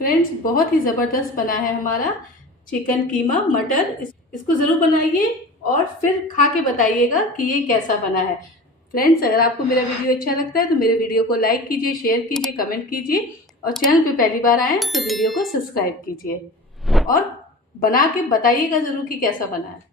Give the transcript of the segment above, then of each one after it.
Friends, बहुत ही ज़बरदस्त बना है हमारा चिकन कीमा मटर। इसको ज़रूर बनाइए और फिर खा के बताइएगा कि ये कैसा बना है। फ्रेंड्स, अगर आपको मेरा वीडियो अच्छा लगता है तो मेरे वीडियो को लाइक कीजिए, शेयर कीजिए, कमेंट कीजिए और चैनल पे पहली बार आए तो वीडियो को सब्सक्राइब कीजिए और बना के बताइएगा ज़रूर कि कैसा बना है।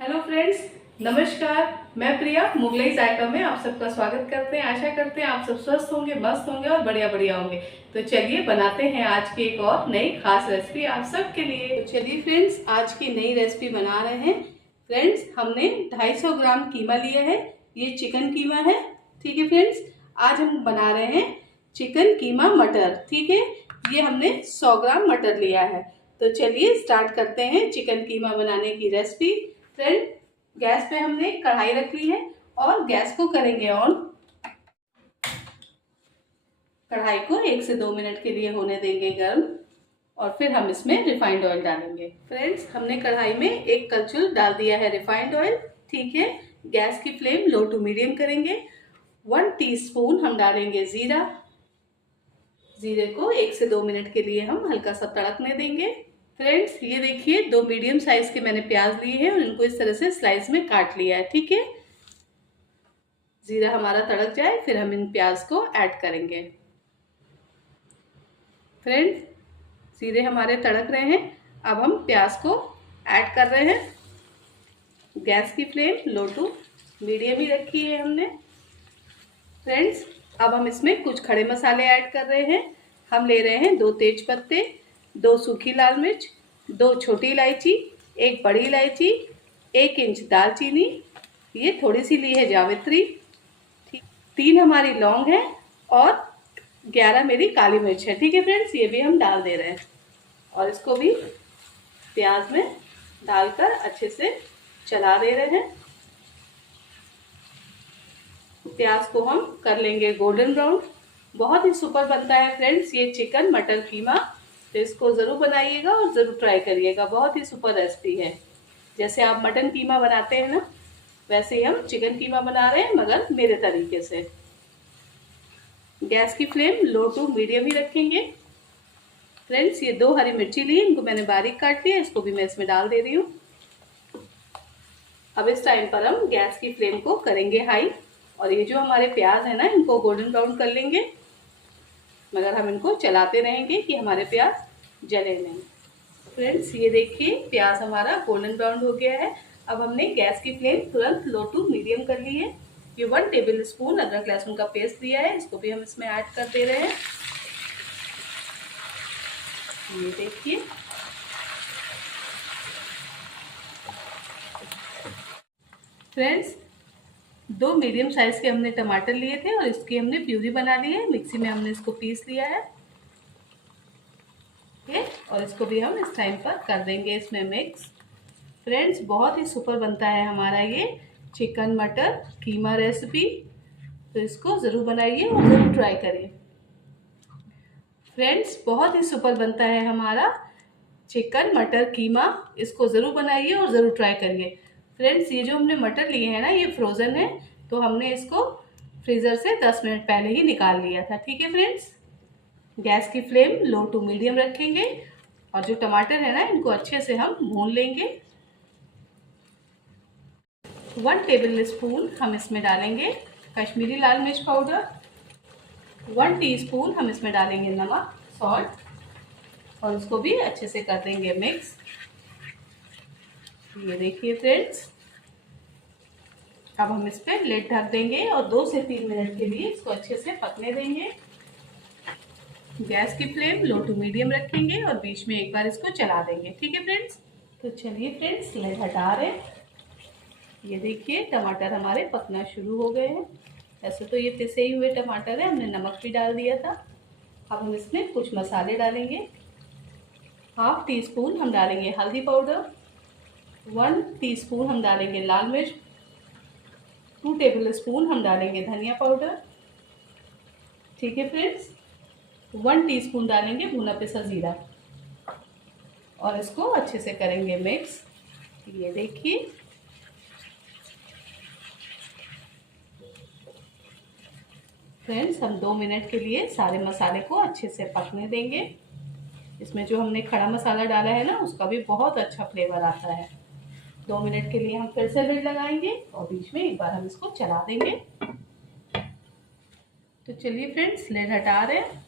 हेलो फ्रेंड्स, नमस्कार। मैं प्रिया मुगलई जायका में आप सबका स्वागत करते हैं। आशा करते हैं आप सब स्वस्थ होंगे, मस्त होंगे और बढ़िया बढ़िया होंगे। तो चलिए बनाते हैं आज की एक और नई खास रेसिपी आप सबके लिए। तो चलिए फ्रेंड्स, आज की नई रेसिपी बना रहे हैं। फ्रेंड्स, हमने 250 ग्राम कीमा लिया है। ये चिकन कीमा है। ठीक है फ्रेंड्स, आज हम बना रहे हैं चिकन कीमा मटर। ठीक है, ये हमने 100 ग्राम मटर लिया है। तो चलिए स्टार्ट करते हैं चिकन कीमा बनाने की रेसिपी। फ्रेंड, गैस पे हमने कढ़ाई रख ली है और गैस को करेंगे ऑन। कढ़ाई को 1 से 2 मिनट के लिए होने देंगे गर्म और फिर हम इसमें रिफाइंड ऑयल डालेंगे। फ्रेंड्स, हमने कढ़ाई में 1 कलछुल डाल दिया है रिफाइंड ऑयल। ठीक है, गैस की फ्लेम लो टू मीडियम करेंगे। 1 टीस्पून हम डालेंगे जीरा। जीरे को 1 से 2 मिनट के लिए हम हल्का सा तड़कने देंगे। फ्रेंड्स, ये देखिए 2 मीडियम साइज के मैंने प्याज लिए हैं और इनको इस तरह से स्लाइस में काट लिया है। ठीक है, जीरा हमारा तड़क जाए फिर हम इन प्याज को ऐड करेंगे। फ्रेंड्स, जीरे हमारे तड़क रहे हैं, अब हम प्याज को ऐड कर रहे हैं। गैस की फ्लेम लो टू मीडियम ही रखी है हमने। फ्रेंड्स, अब हम इसमें कुछ खड़े मसाले ऐड कर रहे हैं। हम ले रहे हैं 2 तेज पत्ते, 2 सूखी लाल मिर्च, 2 छोटी इलायची, 1 बड़ी इलायची, 1 इंच दालचीनी, ये थोड़ी सी ली है जावित्री, 3 हमारी लौंग है और 11 मेरी काली मिर्च है। ठीक है फ्रेंड्स, ये भी हम डाल दे रहे हैं और इसको भी प्याज में डालकर अच्छे से चला दे रहे हैं। प्याज को हम कर लेंगे गोल्डन ब्राउन। बहुत ही सुपर बनता है फ्रेंड्स ये चिकन मटर कीमा। तो इसको ज़रूर बनाइएगा और ज़रूर ट्राई करिएगा। बहुत ही सुपर रेसिपी है। जैसे आप मटन कीमा बनाते हैं ना, वैसे ही हम चिकन कीमा बना रहे हैं, मगर मेरे तरीके से। गैस की फ्लेम लो टू मीडियम ही रखेंगे। फ्रेंड्स, ये 2 हरी मिर्ची ली, इनको मैंने बारीक काट लिया, इसको भी मैं इसमें डाल दे रही हूँ। अब इस टाइम पर हम गैस की फ्लेम को करेंगे हाई और ये जो हमारे प्याज है ना, इनको गोल्डन ब्राउन कर लेंगे, मगर हम इनको चलाते रहेंगे कि हमारे प्याज जले नहीं। फ्रेंड्स, ये देखिए प्याज हमारा गोल्डन ब्राउन हो गया है। अब हमने गैस की फ्लेम तुरंत लो टू मीडियम कर ली है। ये 1 टेबल स्पून अदरक लहसुन का पेस्ट दिया है, इसको भी हम इसमें ऐड कर दे रहे हैं। ये देखिए, फ्रेंड्स, 2 मीडियम साइज के हमने टमाटर लिए थे और इसकी हमने प्यूरी बना ली है। मिक्सी में हमने इसको पीस लिया है। और इसको भी हम इस टाइम पर कर देंगे इसमें मिक्स। फ्रेंड्स, बहुत ही सुपर बनता है हमारा ये चिकन मटर कीमा रेसिपी। तो इसको ज़रूर बनाइए और ज़रूर ट्राई करिए। फ्रेंड्स, बहुत ही सुपर बनता है हमारा चिकन मटर कीमा। इसको ज़रूर बनाइए और ज़रूर ट्राई करिए। फ्रेंड्स, ये जो हमने मटर लिए हैं ना, ये फ्रोज़न है, तो हमने इसको फ्रीज़र से 10 मिनट पहले ही निकाल लिया था। ठीक है फ्रेंड्स, गैस की फ्लेम लो टू मीडियम रखेंगे और जो टमाटर है ना, इनको अच्छे से हम भून लेंगे। 1 टेबल स्पून हम इसमें डालेंगे कश्मीरी लाल मिर्च पाउडर। 1 टीस्पून हम इसमें डालेंगे नमक, सॉल्ट, और उसको भी अच्छे से कर देंगे मिक्स। ये देखिए फ्रेंड्स, अब हम इस पर लिड ढक देंगे और 2 से 3 मिनट के लिए इसको अच्छे से पकने देंगे। गैस की फ्लेम लो टू मीडियम रखेंगे और बीच में एक बार इसको चला देंगे। ठीक है फ्रेंड्स, तो चलिए फ्रेंड्स, लिड हटा रहे हैं। ये देखिए टमाटर हमारे पकना शुरू हो गए हैं। ऐसे तो ये पिसे ही हुए टमाटर है, हमने नमक भी डाल दिया था। अब हम इसमें कुछ मसाले डालेंगे। 1/2 टीस्पून हम डालेंगे हल्दी पाउडर, 1 टीस्पून हम डालेंगे लाल मिर्च, 2 टेबल स्पून हम डालेंगे धनिया पाउडर। ठीक है फ्रेंड्स, 1 टीस्पून डालेंगे भुना पिसा जीरा और इसको अच्छे से करेंगे मिक्स। ये देखिए, फ्रेंड्स हम 2 मिनट के लिए सारे मसाले को अच्छे से पकने देंगे। इसमें जो हमने खड़ा मसाला डाला है ना, उसका भी बहुत अच्छा फ्लेवर आता है। 2 मिनट के लिए हम फिर से लिड लगाएंगे और बीच में एक बार हम इसको चला देंगे। तो चलिए फ्रेंड्स, लिड हटा रहे हैं।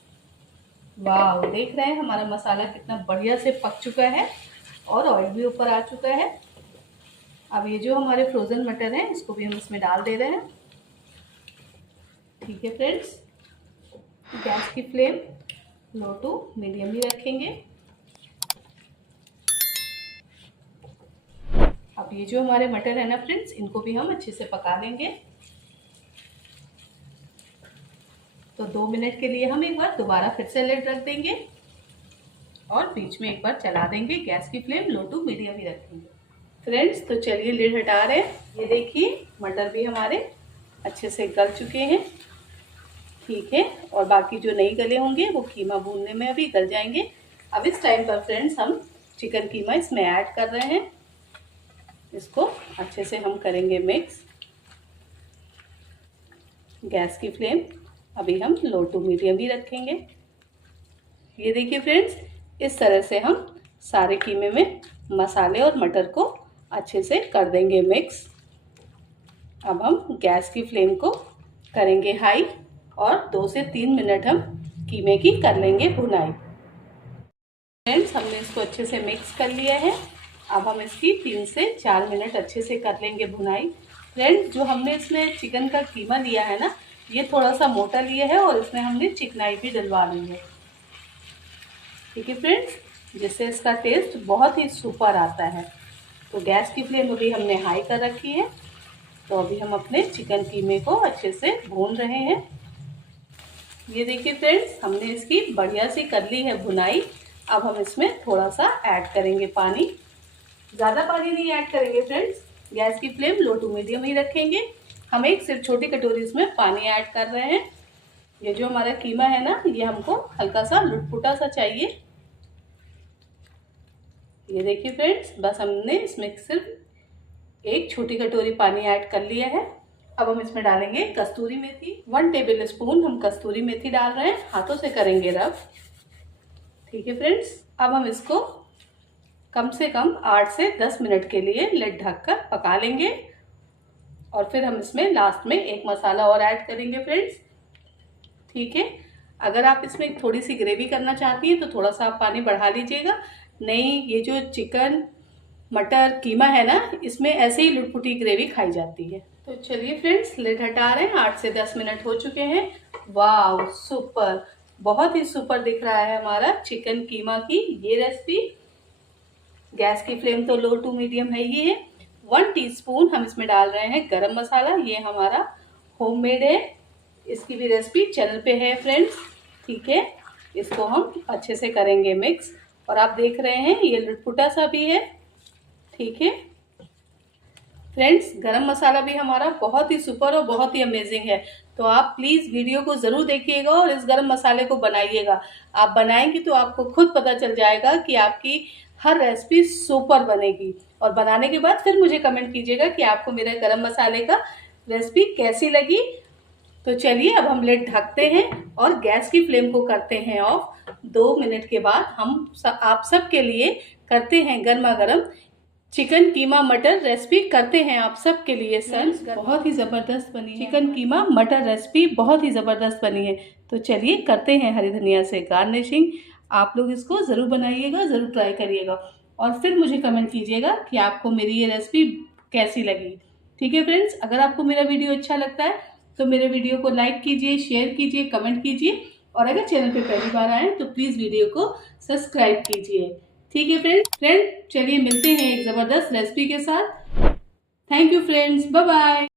वाह, देख रहे हैं हमारा मसाला कितना बढ़िया से पक चुका है और ऑयल भी ऊपर आ चुका है। अब ये जो हमारे फ्रोज़न मटर हैं, इसको भी हम इसमें डाल दे रहे हैं। ठीक है फ्रेंड्स, गैस की फ्लेम लो टू मीडियम ही रखेंगे। अब ये जो हमारे मटर है ना फ्रेंड्स, इनको भी हम अच्छे से पका लेंगे। तो 2 मिनट के लिए हम एक बार दोबारा फिर से लिड रख देंगे और बीच में एक बार चला देंगे। गैस की फ्लेम लो टू मीडियम ही रखेंगे। फ्रेंड्स, तो चलिए लिड हटा रहे हैं। ये देखिए मटर भी हमारे अच्छे से गल चुके हैं। ठीक है, और बाकी जो नहीं गले होंगे वो कीमा भूनने में अभी गल जाएंगे। अब इस टाइम पर फ्रेंड्स हम चिकन कीमा इसमें ऐड कर रहे हैं। इसको अच्छे से हम करेंगे मिक्स। गैस की फ्लेम अभी हम लो टू मीडियम ही रखेंगे। ये देखिए फ्रेंड्स, इस तरह से हम सारे कीमे में मसाले और मटर को अच्छे से कर देंगे मिक्स। अब हम गैस की फ्लेम को करेंगे हाई और 2 से 3 मिनट हम कीमे की कर लेंगे भुनाई। फ्रेंड्स, हमने इसको अच्छे से मिक्स कर लिया है। अब हम इसकी 3 से 4 मिनट अच्छे से कर लेंगे भुनाई। फ्रेंड्स, जो हमने इसमें चिकन का कीमा लिया है ना, ये थोड़ा सा मोटा लिया है और इसमें हमने चिकनाई भी डलवा ली है। ठीक है फ्रेंड्स, जिससे इसका टेस्ट बहुत ही सुपर आता है। तो गैस की फ्लेम अभी हमने हाई कर रखी है। तो अभी हम अपने चिकन कीमे को अच्छे से भून रहे हैं। ये देखिए फ्रेंड्स, हमने इसकी बढ़िया सी कर ली है भुनाई। अब हम इसमें थोड़ा सा ऐड करेंगे पानी। ज़्यादा पानी नहीं ऐड करेंगे फ्रेंड्स। गैस की फ्लेम लो टू मीडियम ही रखेंगे। हम एक सिर्फ छोटी कटोरी इसमें पानी ऐड कर रहे हैं। ये जो हमारा कीमा है ना, ये हमको हल्का सा लुटपुटा सा चाहिए। ये देखिए फ्रेंड्स, बस हमने इसमें सिर्फ एक छोटी कटोरी पानी ऐड कर लिया है। अब हम इसमें डालेंगे कस्तूरी मेथी। 1 टेबल स्पून हम कस्तूरी मेथी डाल रहे हैं। हाथों से करेंगे रब। ठीक है फ्रेंड्स, अब हम इसको कम से कम 8 से 10 मिनट के लिए लिड ढककर पका लेंगे और फिर हम इसमें लास्ट में एक मसाला और ऐड करेंगे फ्रेंड्स। ठीक है, अगर आप इसमें थोड़ी सी ग्रेवी करना चाहती हैं तो थोड़ा सा आप पानी बढ़ा लीजिएगा। नहीं, ये जो चिकन मटर कीमा है ना, इसमें ऐसे ही लुटपुटी ग्रेवी खाई जाती है। तो चलिए फ्रेंड्स, लिड हटा रहे हैं। 8 से 10 मिनट हो चुके हैं। वाह, सुपर, बहुत ही सुपर दिख रहा है हमारा चिकन कीमा की ये रेसिपी। गैस की फ्लेम तो लो टू मीडियम है ही है। 1 टीस्पून हम इसमें डाल रहे हैं गरम मसाला। ये हमारा होममेड है। इसकी भी रेसिपी चैनल पे है फ्रेंड्स। ठीक है, इसको हम अच्छे से करेंगे मिक्स। और आप देख रहे हैं ये लुटपुटा सा भी है। ठीक है फ्रेंड्स, गरम मसाला भी हमारा बहुत ही सुपर और बहुत ही अमेजिंग है। तो आप प्लीज़ वीडियो को ज़रूर देखिएगा और इस गरम मसाले को बनाइएगा। आप बनाएंगे तो आपको खुद पता चल जाएगा कि आपकी हर रेसिपी सुपर बनेगी। और बनाने के बाद फिर मुझे कमेंट कीजिएगा कि आपको मेरा गरम मसाले का रेसिपी कैसी लगी। तो चलिए, अब हम लिड ढकते हैं और गैस की फ्लेम को करते हैं ऑफ। 2 मिनट के बाद हम आप सबके लिए करते हैं गर्मा गर्म चिकन कीमा मटर रेसिपी करते हैं आप सबके लिए। सर, बहुत ही ज़बरदस्त बनी है चिकन कीमा मटर रेसिपी, बहुत ही ज़बरदस्त बनी है। तो चलिए करते हैं हरी धनिया से गार्निशिंग। आप लोग इसको ज़रूर बनाइएगा, ज़रूर ट्राई करिएगा और फिर मुझे कमेंट कीजिएगा कि आपको मेरी ये रेसिपी कैसी लगी। ठीक है फ्रेंड्स, अगर आपको मेरा वीडियो अच्छा लगता है तो मेरे वीडियो को लाइक कीजिए, शेयर कीजिए, कमेंट कीजिए और अगर चैनल पे पहली बार आए तो प्लीज़ वीडियो को सब्सक्राइब कीजिए। ठीक है फ्रेंड, चलिए मिलते हैं एक ज़बरदस्त रेसिपी के साथ। Thank you friends, bye bye.